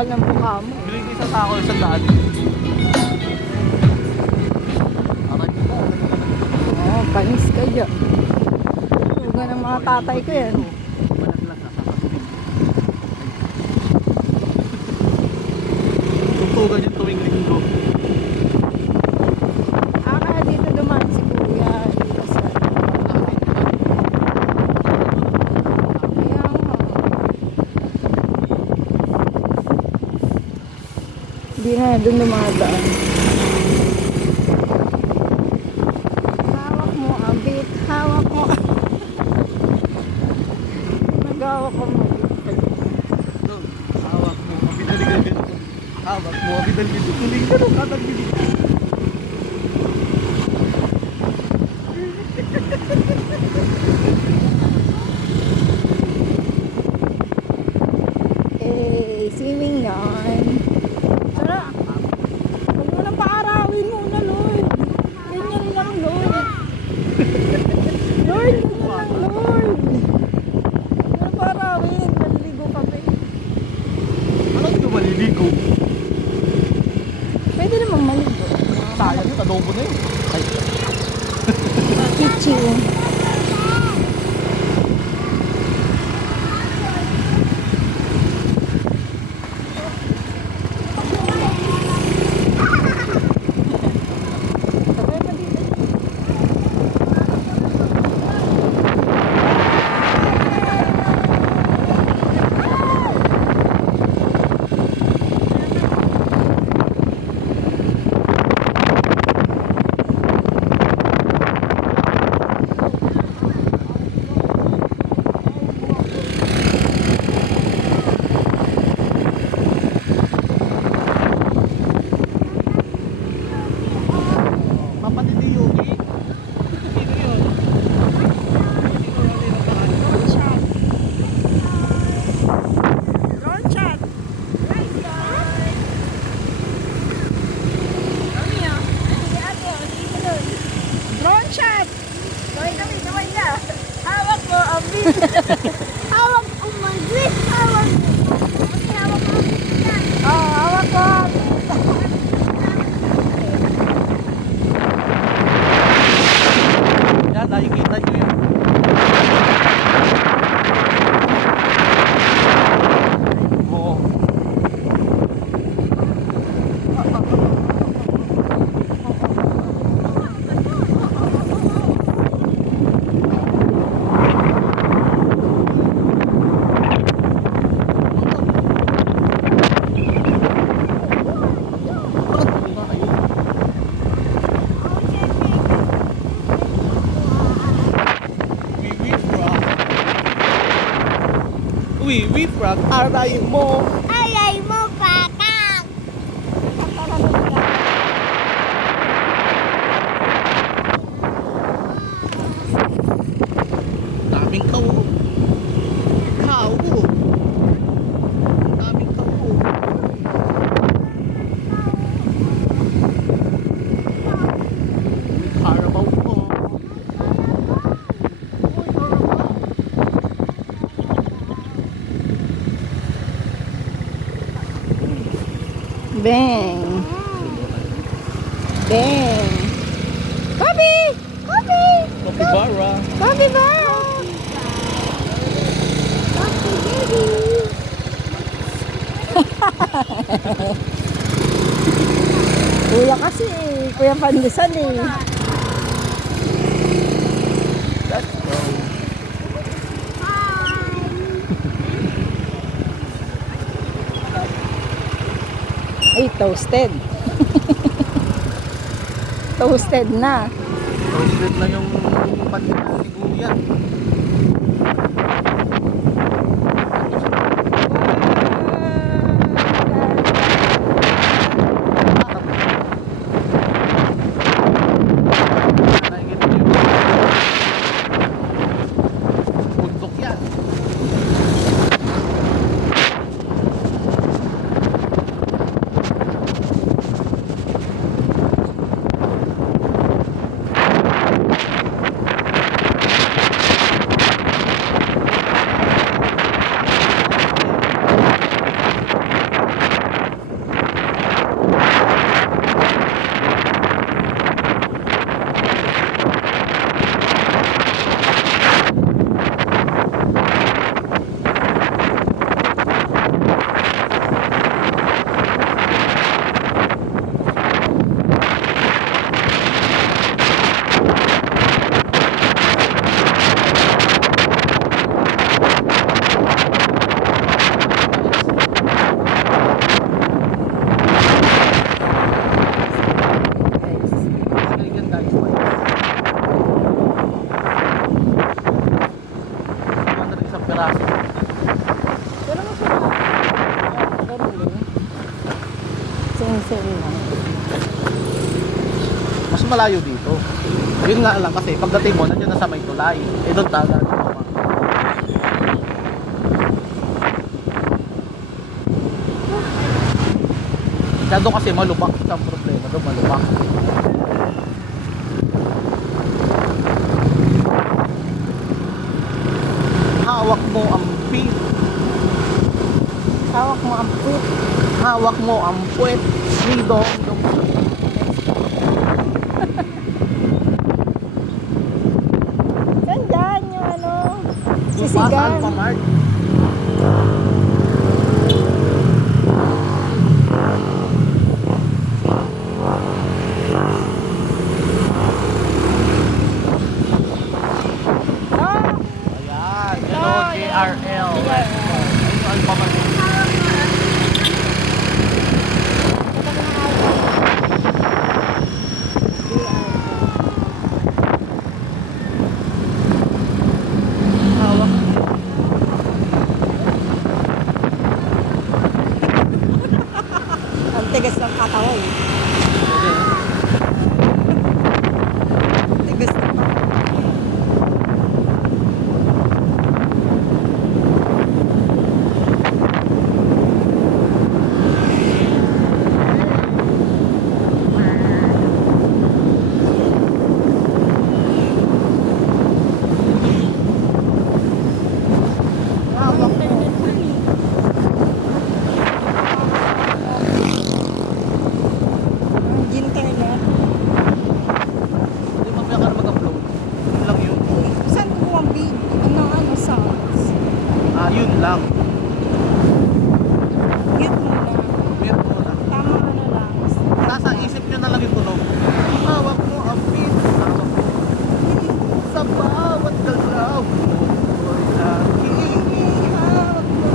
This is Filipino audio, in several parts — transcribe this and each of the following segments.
kapal ng mukha mo. Biling ko isang sako, isang daan. Aray ko. Oo, panis ka dyan. Tuga ng mga tatay ko yan. Malaglag na kakatubig. Tugtugan yung tuwing linggo. Kaya dito dumaan si Kuya. Dito sa... Kaya nga. Hindi na doon dumadaan. Hawak mo, abit. Hawak mo. Nagawak ko mo. Doon, hawak mo, mabidaligan. Hawak mo, mabidaligan. Tuling ka nung katagbilig. Swimming yan. Tara. Huwag mo na paarawin muna, Lord. Ganyan lang, Lord. Lord, ganyan lang, Lord. Huwag mo na paarawin. Maliligo kami. Anong yung maliligo? Pwede naman maligo. Sayang yun, adobo na yun. Ay, Kichi. mapatid ni Yuki. Sino yun? Drone shot. Nice guy. Drone shot. Gawin na. Hawak mo, abit. Hawak ko mag-grip. Hawak ko. Hawak ko. Hawak ko, abit. Yan, nakikita nyo yun. Oo. We frog, aray mo. Alay mo, pakak. Daming kao. Kao. Daming kao. May Carabao po. Bang. Bang. Bobby! Bobby! Capybara. Bobby ba? Papi, baby. Wala kasi eh. Kuya Pandesan eh. Let's go. Ay, toasted. Toasted na. Toasted na yung panliguyan. Nakikita nyo yung bundok yan. piraso. Pero mas wala. Ganun din. Same lang. Mas malayo dito. Yun nga lang kasi pagdating mo nandiyan na sa may tulay. Eh doon tagal. Kaya doon kasi malubak ang problema. Doon malubak. Hawak mo ang pin. Hawak mo ang puwit. Hawak mo ang puwet. Ni Dong Dong. Saan dyan yung ano? Sisigan. Sisigan. Alpha Mart. Ah! Ayan. Hello, JRL. JRL. Ayun, Alpha Mart. Hawak. Ang tigas ng katawan. Tigas ng katawan. Hawak mo. Ang internet. Hindi mamaya ka na mag-upload. Yun lang yun. Saan ko ang video? Ano songs? Yun lang. Mute mo na. Meron mo na. Tama ano lang. Nasa isip nyo na lang yung tunog. Hawak mo ang pin. Hawak mo. Sa bawat galaw mo. Lagi hawak mo.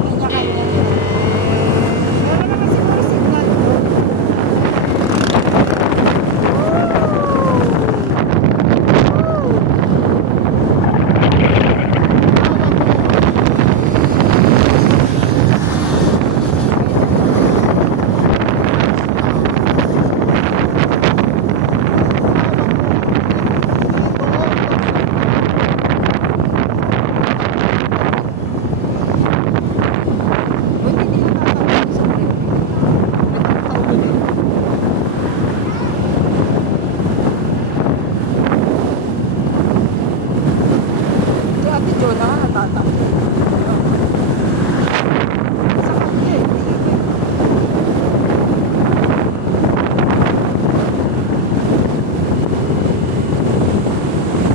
Kanya-kanya. Meron naman siguro signal ko. Buti di natatawag sa break. Si Ate Jonah nga natatakbo. Sa kanya eh.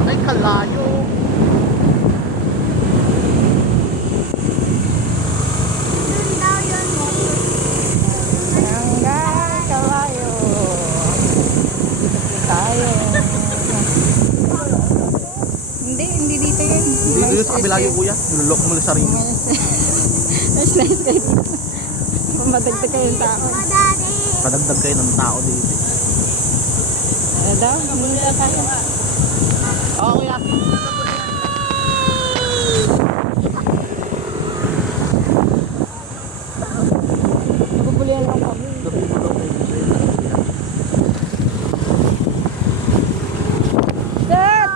Ay, kalayo. Yun daw yun. Hanggang kawayo. Dito tayo. Hindi dito yun. Dito sa kabila yung kuya. Nilolok mo lang sarili. Mas nice kayo dito. Pumadagdag kayong tao. Daddy. Padagdag kayo ng tao dito. Ano daw? Mamunta tayo. Oo, kuya. Nabubulihan lang kami. Sir!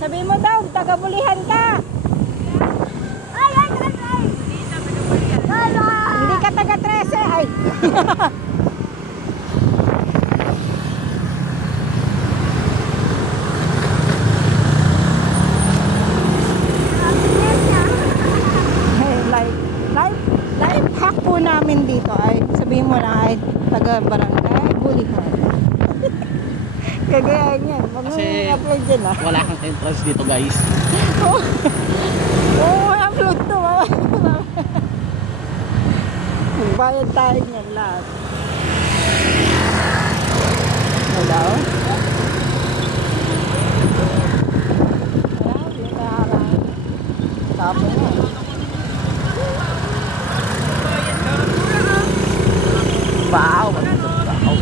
Sabihin mo daw, tagabulihan ka. Ay, ay, ay, ay. Lolo. Hindi ka taga 13. Ay. Life hack po namin dito ay sabihin mo na ay taga barangay bulihan. Kagaya niyan. Wag mo Kasi- i-upload dyan ah. Wala kang entrance dito, guys. Oo, upload to ah. Magbayad tayo niyan lahat. Wala oh. Wala, hindi na harang. Tapos na. Wow, maganda. Wow.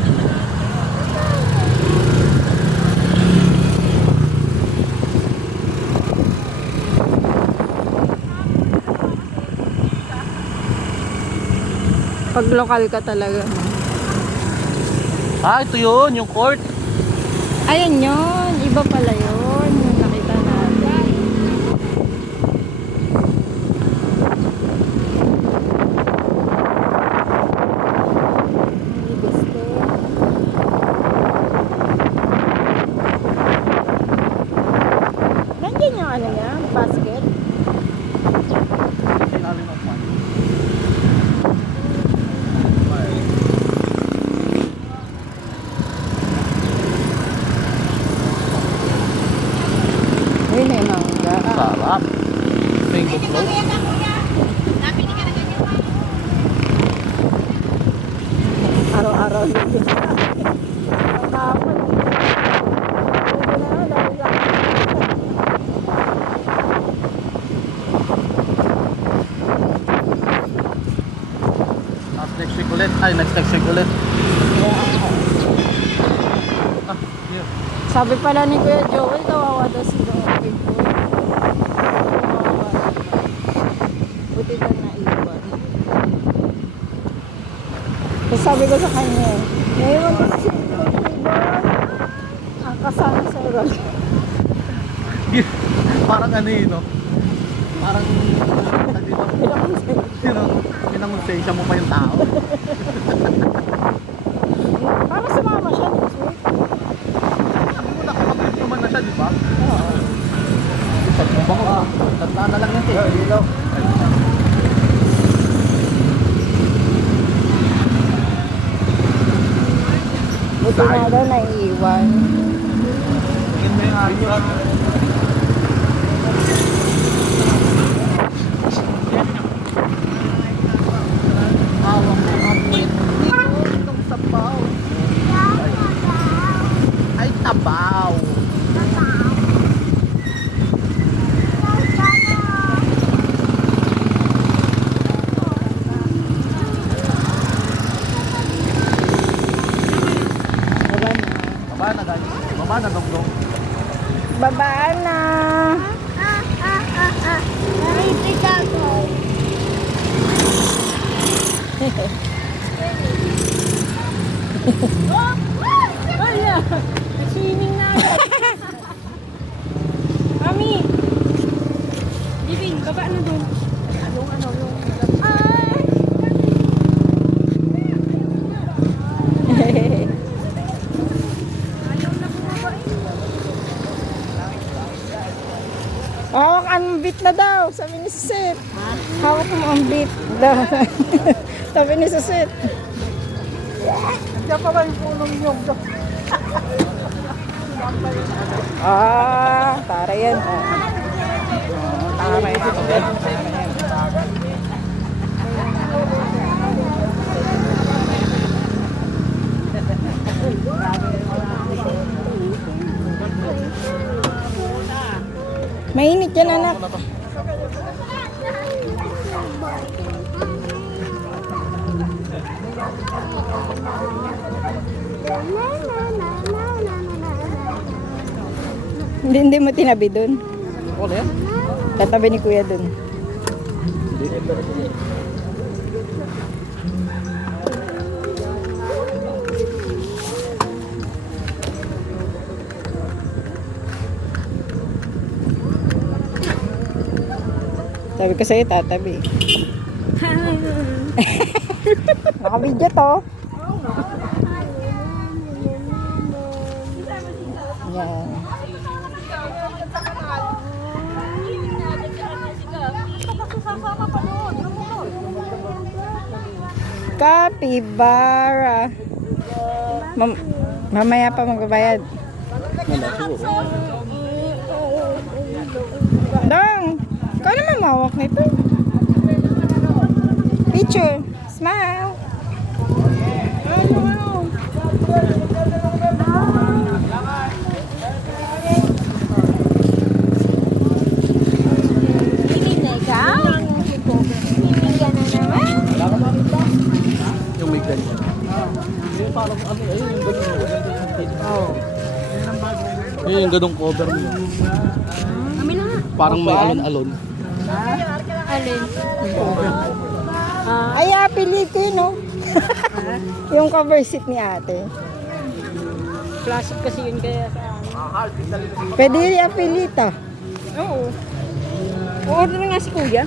Pag lokal ka talaga. Ah, ito yun, yung court. Ayan yun. Iba pala yun. Yung nakita natin. Gusto. Nandiyan yung ano niya, basket. Ilalim ng pan. Uy, na yung mangga. Sarap. Mango float. Araw-araw dito. Kahapon. Hindi na ako dahil sa... Tapos next week ulit. Ay, next week ulit. Ah, here. Sabi pala ni Kuya Joel, kawawa daw si Joel. Buti na naiwan. Tapos sabi ko sa kanya, naiwan ko si ang kasama sa rol. Parang ano yun, no? Parang, dito, pinangonsensya mo pa yung tao. Parang sumama siya next week. Hindi mo nakapag-trip naman na siya, di ba? Oo. Sabi mo ba ko? Tandaan na lang yan, eh. Dito. Buti na daw naiiwan. Tingin mo yung ayos. Awang mo apoy. Itong sabaw. Ay, tabaw. Baba na, guys. Baba na, dong-dong. Babaan na. Wala. Swimming na agad. Mami. Living, baba na doon. Hawak ang bit na daw, sabi ni Susit. Hawak mo ang bit daw. Sabi ni Susit. Diyan pa ba yung punong yung Tara yan. Tara yan. Mainit yan, anak. Hindi mo tinabi dun. Ano yan? Tatabi ni Kuya dun. Sabi ko sa'yo, tatabi. Nakabidyo to. Yan. Capybara. Mamaya pa magbabayad. Dong, ikaw naman mawak nito. Picture. Smile. Yung may ganyan. Yung parang ano, ayun yung ganyan. Oo. Yun yung ganong cover mo. Kami na nga. Parang may alon-alon. Alin? Ay, affiliate ko yun, no? Yung cover seat ni ate. Plastic kasi yun kaya sa Pwede i-affiliate, ah. Oo. O-order na nga si Kuya.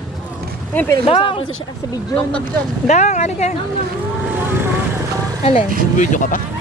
Ngayon, pinag-usapan sa video. Dang, ano ka? Alin? Video ka pa?